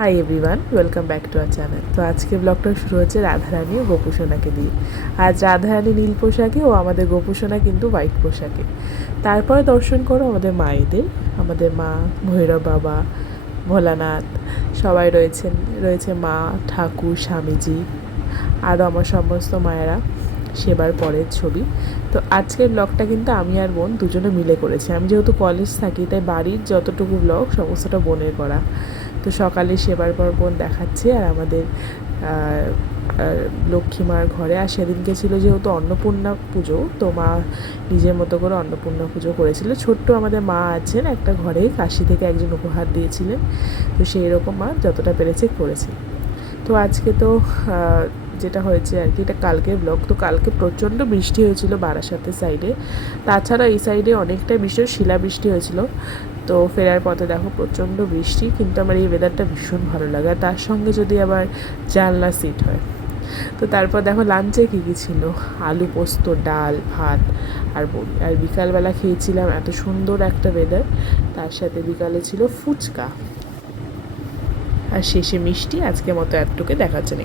Hi everyone, welcome back to our channel. তো আজকে ব্লগটা শুরু হচ্ছে রাধারানী ও গোপুসোনাকে দিয়ে। আজ রাধারানী নীল পোশাকে ও আমাদের গোপুসোনা কিন্তু হোয়াইট পোশাকে। তারপরে দর্শন করো আমাদের মায়েদের, আমাদের মা, ভৈরব বাবা, ভোলানাথ সবাই রয়েছে মা, ঠাকুর, স্বামীজি, আরও আমার সমস্ত মায়েরা সেবার পরের ছবি। তো আজকের ব্লগটা কিন্তু আমি আর বোন দুজনে মিলে করেছি। আমি যেহেতু কলেজ থাকি তাই বাড়ির যতটুকু ব্লগ সমস্তটা বোনের করা। তো সকালে সেবার পর বোন দেখাচ্ছে আর আমাদের লক্ষ্মীমার ঘরে। আর সেদিনকে ছিল যেহেতু অন্নপূর্ণা পুজো, তো মা নিজের মতো করে অন্নপূর্ণা পুজো করেছিল। ছোট্ট আমাদের মা আছেন একটা ঘরে, কাশি থেকে একজন উপহার দিয়েছিলেন, তো সেই রকম মা যতটা পেরেছে করেছে। তো আজকে তো যেটা হয়েছে আর কি, এটা কালকের ব্লগ। তো কালকে প্রচণ্ড বৃষ্টি হয়েছিল বারাসাতের সাইডে, তাছাড়া এই সাইডে অনেকটাই শিলাবৃষ্টি হয়েছিল। তো ফেরার পথে দেখো প্রচণ্ড বৃষ্টি, কিন্তু আমার এই ওয়েদারটা ভীষণ ভালো লাগে, আর তার সঙ্গে যদি আবার জানলা সিট হয়। তো তারপর দেখো লাঞ্চে কী কী ছিল, আলু পোস্ত, ডাল, ভাত আর বড়ি। আর বিকালবেলা খেয়েছিলাম এত সুন্দর একটা ওয়েদার, তার সাথে বিকালে ছিল ফুচকা, আর শেষে মিষ্টি। আজকে মতো এতটুকু দেখাচ্ছে না।